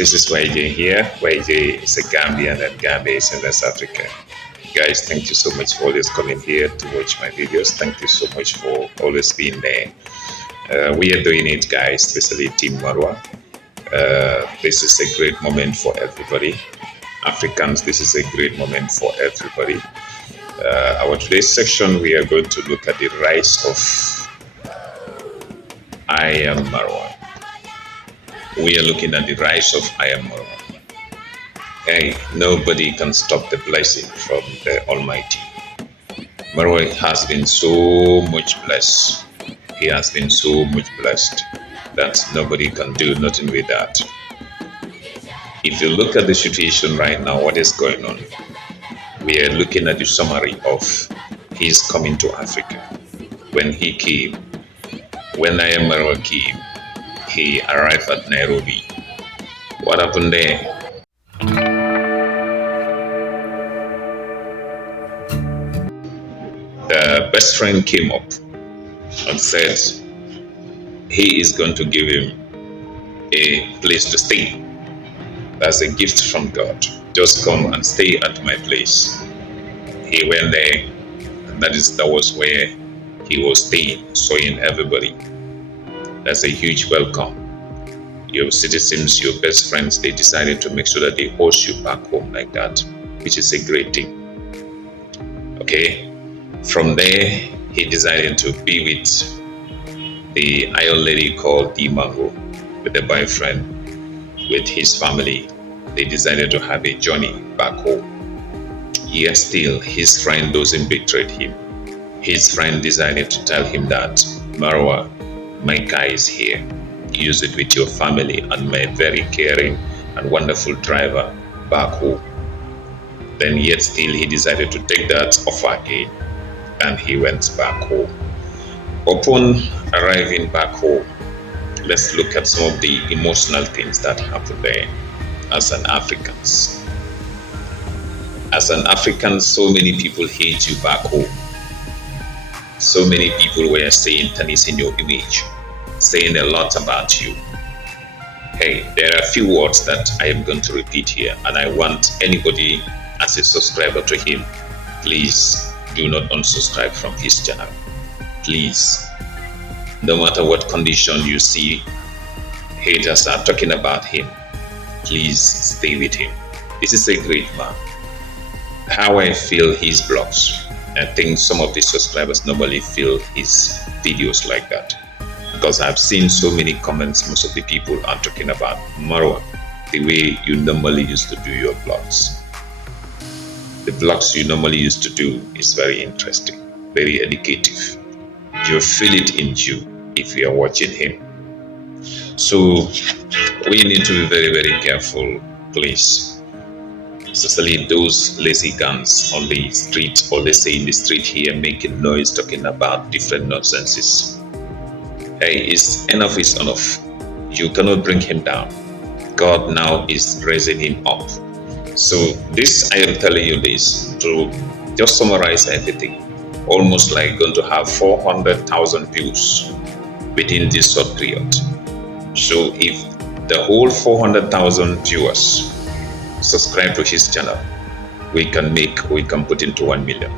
This is YJ here. YJ is a Gambian and Gambia is in West Africa. Guys, thank you so much for always coming here to watch my videos. Thank you so much for always being there. We are doing it, guys, especially Team Marwa. This is a great moment for everybody. Africans, this is a great moment for everybody. Our today's section, we are going to look at the rise of I am Marwa. We are looking at the rise of I am Marwa. Hey, nobody can stop the blessing from the Almighty. Marwa has been so much blessed. He has been so much blessed that nobody can do nothing with that. If you look at the situation right now, what is going on? We are looking at the summary of his coming to Africa. When he came, when I am Marwa came, he arrived at Nairobi. What happened there? The best friend came up and said he is going to give him a place to stay. That's a gift from God. Just come and stay at my place. He went there, and that was where he was staying, showing everybody. That's a huge welcome. Your citizens, your best friends, they decided to make sure that they host you back home like that, which is a great thing. Okay, from there, he decided to be with the Iron lady called Mango, with a boyfriend, with his family. They decided to have a journey back home. Yet still, his friend doesn't betray him. His friend decided to tell him that, Marwa, my guy is here. Use it with your family and my very caring and wonderful driver back home. Then yet still, he decided to take that offer again, and he went back home. Upon arriving back home, let's look at some of the emotional things that happened there. As an Africans, so many people hate you back home. So many people were saying tarnishing your image, saying a lot about you. Hey, there are a few words that I am going to repeat here, and I want anybody as a subscriber to him, please do not unsubscribe from his channel. Please, no matter what condition you see haters are talking about him, please stay with him. This is a great man. How I feel his blogs, I think some of the subscribers normally feel his videos like that, because I've seen so many comments. Most of the people are talking about Marwa, the way you normally used to do your blogs. The blogs you normally used to do is very interesting, very educative. You feel it in you if you are watching him. So we need to be very, very careful, please. Especially those lazy guns on the street, or let's say in the street here, making noise, talking about different nonsenses. Hey, enough is enough. You cannot bring him down. God now is raising him up. So this, I am telling you this to just summarize everything. Almost like going to have 400,000 views within this short period. So if the whole 400,000 viewers subscribe to his channel, we can put into 1 million.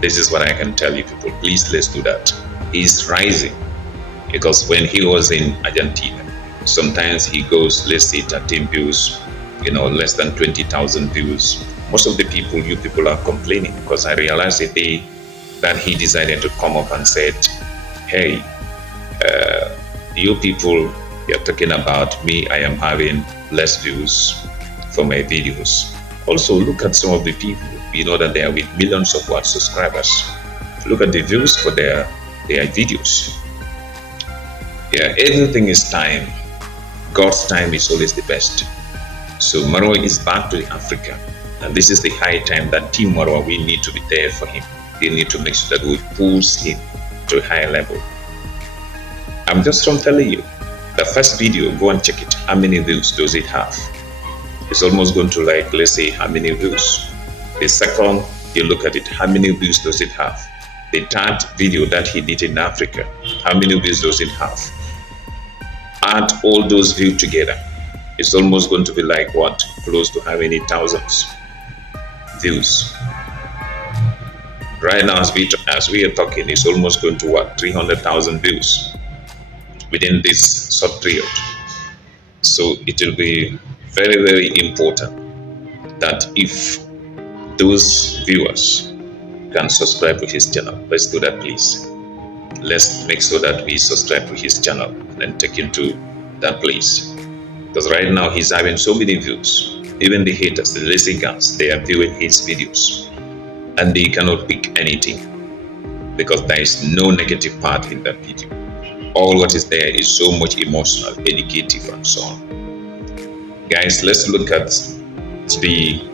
This is what I can tell you, people. Please, let's do that. He's rising, because when he was in Argentina, sometimes he goes, let's say 13 views, less than 20,000 views. Most of the people, you people are complaining, because I realized the day that he decided to come up and said, hey, you people, you're talking about me, I am having less views for my videos. Also, look at some of the people, that they are with millions of subscribers. Look at the views for their videos. Yeah, everything is time. God's time is always the best. So Marwa is back to Africa, and this is the high time that Team Marwa, we need to be there for him. They need to make sure that we push him to a higher level. I'm just telling you, the first video, go and check it. How many views does it have? It's almost going to let's say, how many views? The second, you look at it, how many views does it have? The third video that he did in Africa, how many views does it have? Add all those views together. It's almost going to be like what? Close to how many thousands views? Right now, as we are talking, it's almost going to what? 300,000 views within this short period. So it will be very, very important that if those viewers can subscribe to his channel, let's do that, please. Let's make sure that we subscribe to his channel and then take him to that place. Because right now he's having so many views. Even the haters, the lazy guys, they are viewing his videos and they cannot pick anything because there is no negative part in that video. All what is there is so much emotional, educative, and so on. Guys, let's look at the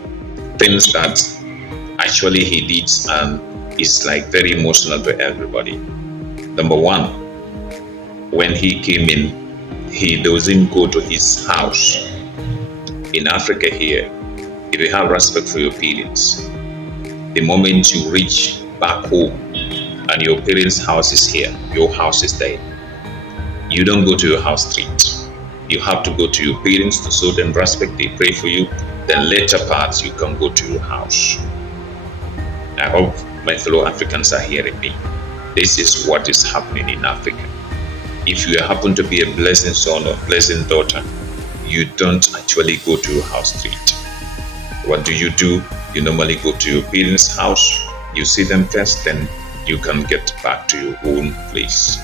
things that actually he did and is like very emotional to everybody. Number one, when he came in, he doesn't go to his house. In Africa here, if you have respect for your parents, the moment you reach back home and your parents' house is here, your house is there, you don't go to your house street. You have to go to your parents to show them respect, they pray for you, then later parts you can go to your house. I hope my fellow Africans are hearing me. This is what is happening in Africa. If you happen to be a blessing son or blessing daughter, you don't actually go to your house street. What do? You normally go to your parents' house, you see them first, then you can get back to your own place.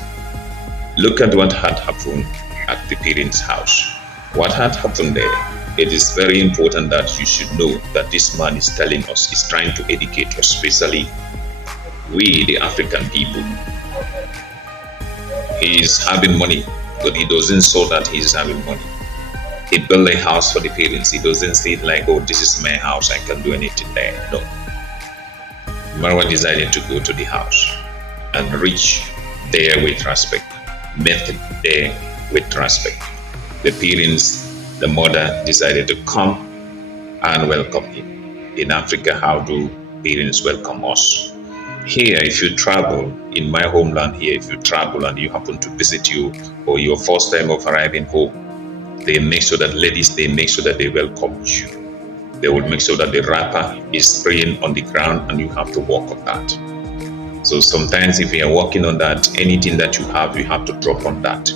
Look at what had happened at the parents' house. What had happened there? It is very important that you should know that this man is telling us, is trying to educate us, especially we, the African people. He is having money, but he doesn't show that he is having money. He built a house for the parents. He doesn't say it like, oh, this is my house, I can do anything there. No. Marwa decided to go to the house and reach there with respect, met there with respect. The parents, the mother decided to come and welcome him. In Africa, how do parents welcome us? Here, if you travel, in my homeland here, if you travel and you happen to visit you or your first time of arriving home, they make sure that ladies, they make sure that they welcome you. They will make sure that the wrapper is spraying on the ground and you have to walk on that. So sometimes if you are walking on that, anything that you have to drop on that.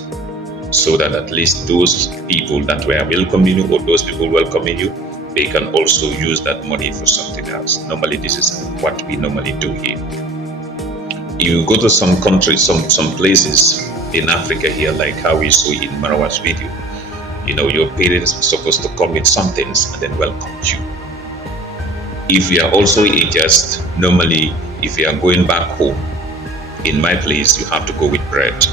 So that at least those people that were welcoming you or those people welcoming you, they can also use that money for something else. Normally, this is what we normally do here. You go to some countries, some places in Africa here, like how we saw in Marwa's video. You know, your parents are supposed to come with some things and then welcome you. If you are also a guest, normally, if you are going back home, in my place, you have to go with bread.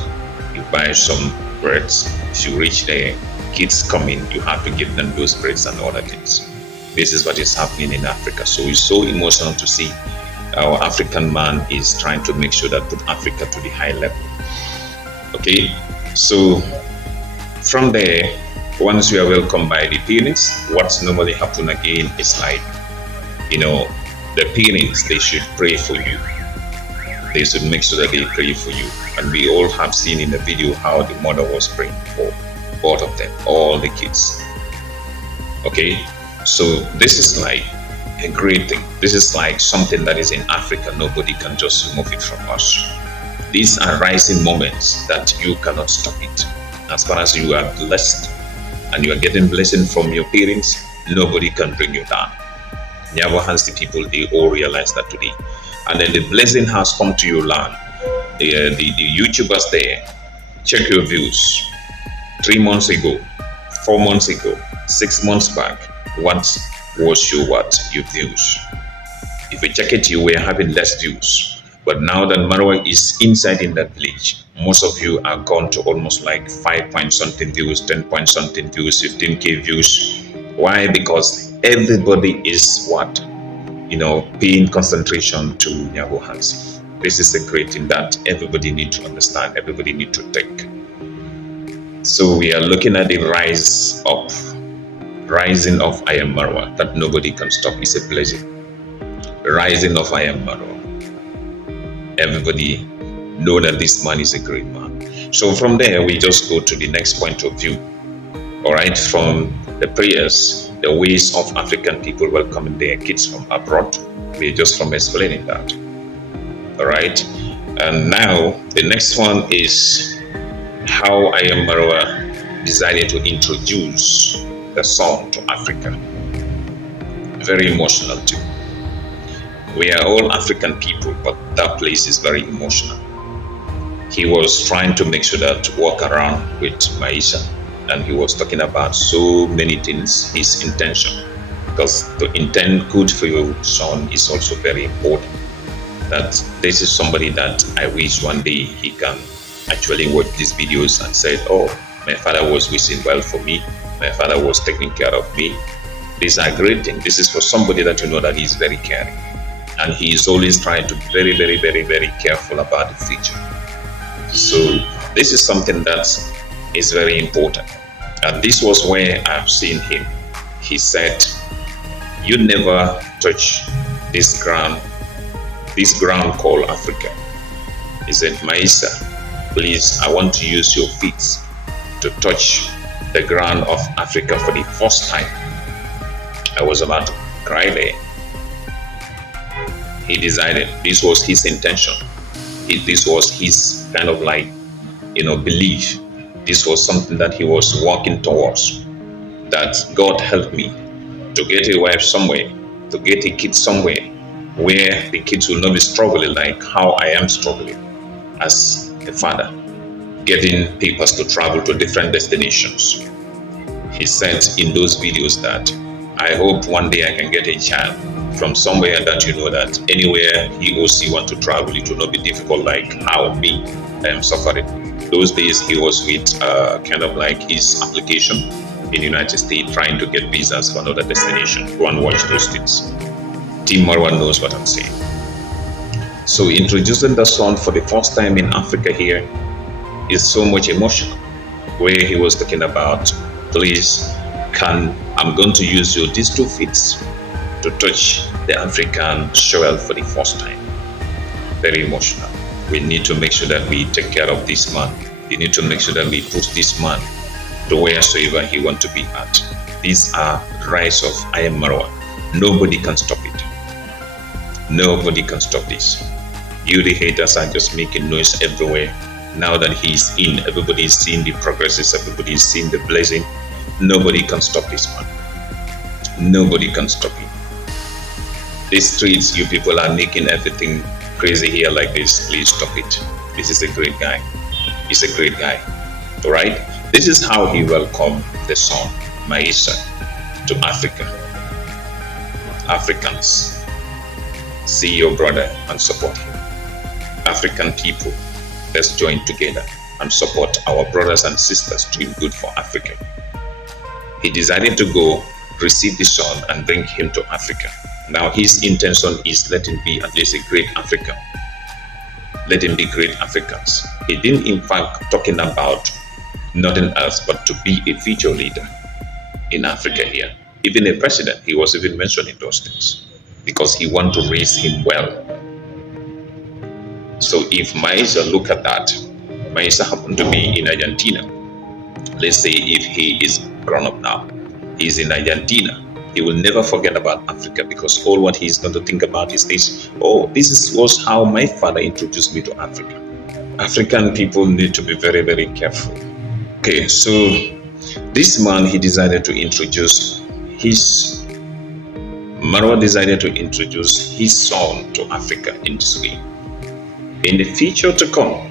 You buy some breads. If you reach there, kids come in, you have to give them those breads and other things. This is what is happening in Africa. So it's so emotional to see our African man is trying to make sure that put Africa to the high level. Okay, so from there, once you are welcomed by the parents, what's normally happen again is like, you know, the parents, they should pray for you. They should make sure that they pray for you. And we all have seen in the video how the mother was praying for both of them, all the kids. Okay, so this is like a great thing. This is like something that is in Africa. Nobody can just remove it from us. These are rising moments that you cannot stop it. As far as you are blessed and you are getting blessing from your parents, nobody can bring you down. Nyabo has the people, they all realize that today. And then the blessing has come to your land. The YouTubers there, check your views. 3 months ago, 4 months ago, 6 months back, what was your views? If you check it, you were having less views. But now that Marwa is inside in that village, most of you are gone to almost like 5 point something views, 10 point something views, 15k views. Why? Because everybody is paying concentration to Nyabo Hansi. This is a great thing that everybody needs to understand, everybody needs to take. So we are looking at the rising of I Am Marwa, that nobody can stop. It's a blessing. Rising of I Am Marwa. Everybody know that this man is a great man. So from there, we just go to the next point of view. all right, from the prayers, the ways of African people welcoming their kids from abroad. We're just from explaining that, all right. And now the next one is how I Am Marwa decided to introduce the song to Africa. Very emotional too. We are all African people, but that place is very emotional. He was trying to make sure that walk around with Maisha, and he was talking about so many things, his intention, because to intend good for your son is also very important. That this is somebody that I wish one day he can actually watch these videos and say, oh, my father was wishing well for me, my father was taking care of me. These are great things. This is for somebody that you know that he's very caring, and he is always trying to be very, very, very, very careful about the future. So this is something that is very important. And this was where I've seen him. He said, you never touch this ground called Africa. He said, Maisa, please, I want to use your feet to touch the ground of Africa for the first time. I was about to cry there. He decided this was his intention. This was his kind of like, belief. This was something that he was working towards. That God help me to get a wife somewhere, to get a kid somewhere where the kids will not be struggling like how I am struggling as a father, getting papers to travel to different destinations. He said in those videos that I hope one day I can get a child from somewhere that you know that anywhere he or she want to travel, it will not be difficult like how me I am suffering. Those days he was with kind of like his application in the United States, trying to get visas for another destination. Go and watch those things. Team Marwa knows what I'm saying. So introducing the song for the first time in Africa here is so much emotional, where he was talking about, please, I'm going to use these 2 feet to touch the African soil for the first time. Very emotional. We need to make sure that we take care of this man. We need to make sure that we push this man to wheresoever he wants to be at. These are the rights of I Am Marwa. Nobody can stop it. Nobody can stop this. You, the haters, are just making noise everywhere. Now that he's in, everybody is seeing the progresses, everybody is seeing the blessing. Nobody can stop this man. Nobody can stop him. These streets, you people are making everything crazy here like this. Please stop it. This is a great guy. He's a great guy. All right? This is how he welcomed the son, Maisha, to Africa. Africans, see your brother and support him. African people, let's join together and support our brothers and sisters doing good for Africa. He decided to go receive the son and bring him to Africa. Now his intention is let him be at least a great African. Let him be great Africans. He didn't in fact talking about nothing else but to be a future leader in Africa here. Even a president, he was even mentioning those things because he want to raise him well. So if Maisha look at that, Maisha happened to be in Argentina. Let's say if he is grown up now, he's in Argentina. He will never forget about Africa because all what he's going to think about is this. Oh, was how my father introduced me to Africa. African people need to be very, very careful. Okay, so this man, he decided to introduce Marwa decided to introduce his son to Africa in this way. In the future to come,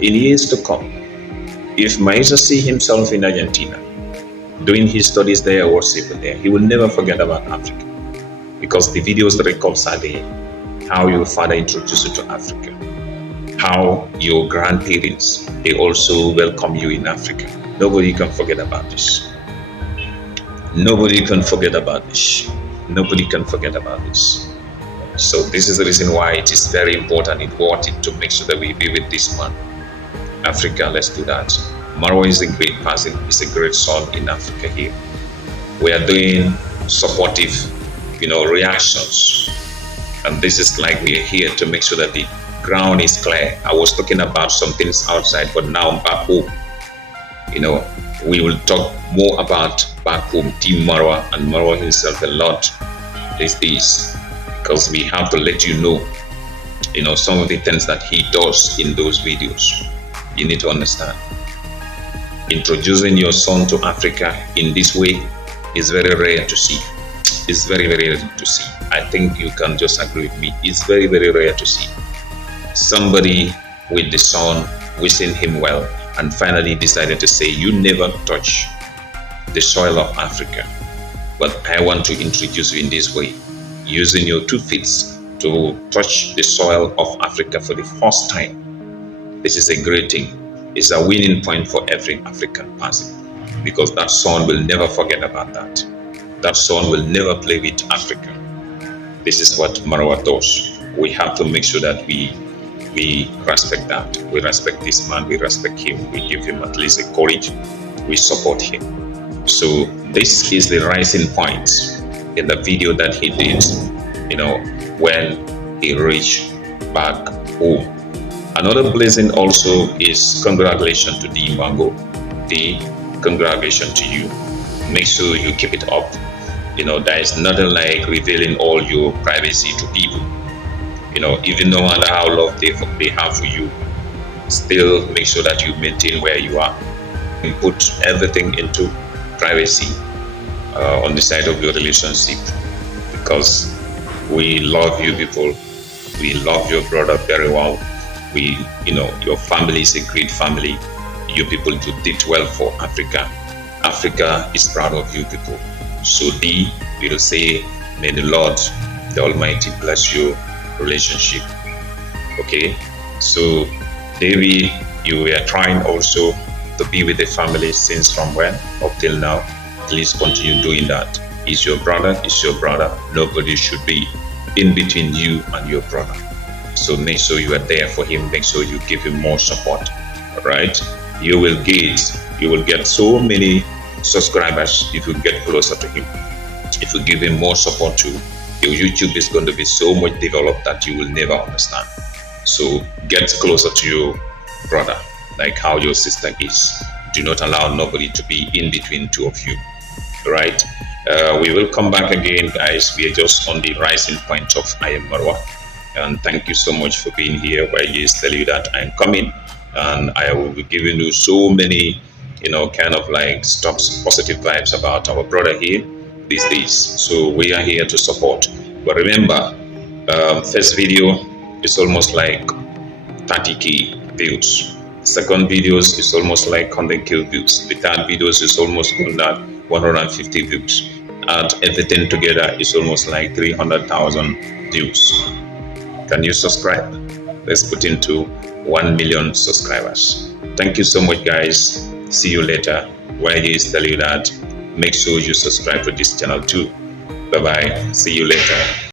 in years to come, if Maisha see himself in Argentina, doing his studies there or worshiping there, he will never forget about Africa. Because the videos records are there, how your father introduced you to Africa, how your grandparents, they also welcome you in Africa. Nobody can forget about this. Nobody can forget about this. Nobody can forget about this. So this is the reason why it is very important to make sure that we be with this man. Africa, let's do that. Marwa is a great person. He's a great son in Africa here. We are doing supportive, reactions. And this is like we are here to make sure that the ground is clear. I was talking about some things outside, but now I'm back home. We will talk more about back home, Team Marwa and Marwa himself a lot these days, because we have to let you know, some of the things that he does in those videos. You need to understand. Introducing your son to Africa in this way is very rare to see. It's very, very rare to see. I think you can just agree with me. It's very, very rare to see somebody with the son wishing him well and finally decided to say, you never touch the soil of Africa, but I want to introduce you in this way, using your 2 feet to touch the soil of Africa for the first time. This is a great thing. It's a winning point for every African person, because that son will never forget about that. That son will never play with Africa. This is what Marwa does. We have to make sure that we respect that. We respect this man. We respect him. We give him at least a courage. We support him. So this is the rising point in the video that he did, you know, when he reached back home. Another blessing also is congratulations to the Mango. The congratulations to you. Make sure you keep it up. You know, there is nothing like revealing all your privacy to people. You know, even no matter how love they have for you, still make sure that you maintain where you are and put everything into privacy on the side of your relationship, because we love you people. We love your brother very well. Your family is a great family. You people did well for Africa. Africa is proud of you people. So we will say, may the Lord, the Almighty, bless your relationship. Okay, so Davy, you were trying also to be with the family since from when up till now. Please continue doing that. Is your brother, is your brother. Nobody should be in between you and your brother. So make sure you are there for him. Make sure you give him more support. All right, you will get so many subscribers if you get closer to him. If you give him more support too, your YouTube is going to be so much developed that you will never understand. So get closer to your brother, like how your sister is. Do not allow nobody to be in between two of you. Right? We will come back again, guys. We are just on the rising point of I am Marwa. And thank you so much for being here. Where I just tell you that I'm coming and I will be giving you so many, kind of like stocks, positive vibes about our brother here these days. So we are here to support. But remember, first video is almost like 30k views. Second videos is almost like 100k views. The third videos is almost on that 150 views. Add everything together is almost like 300,000 views. Can you subscribe? Let's put into 1 million subscribers. Thank you so much, guys. See you later. Why is tell you that make sure you subscribe to this channel too. Bye bye. See you later.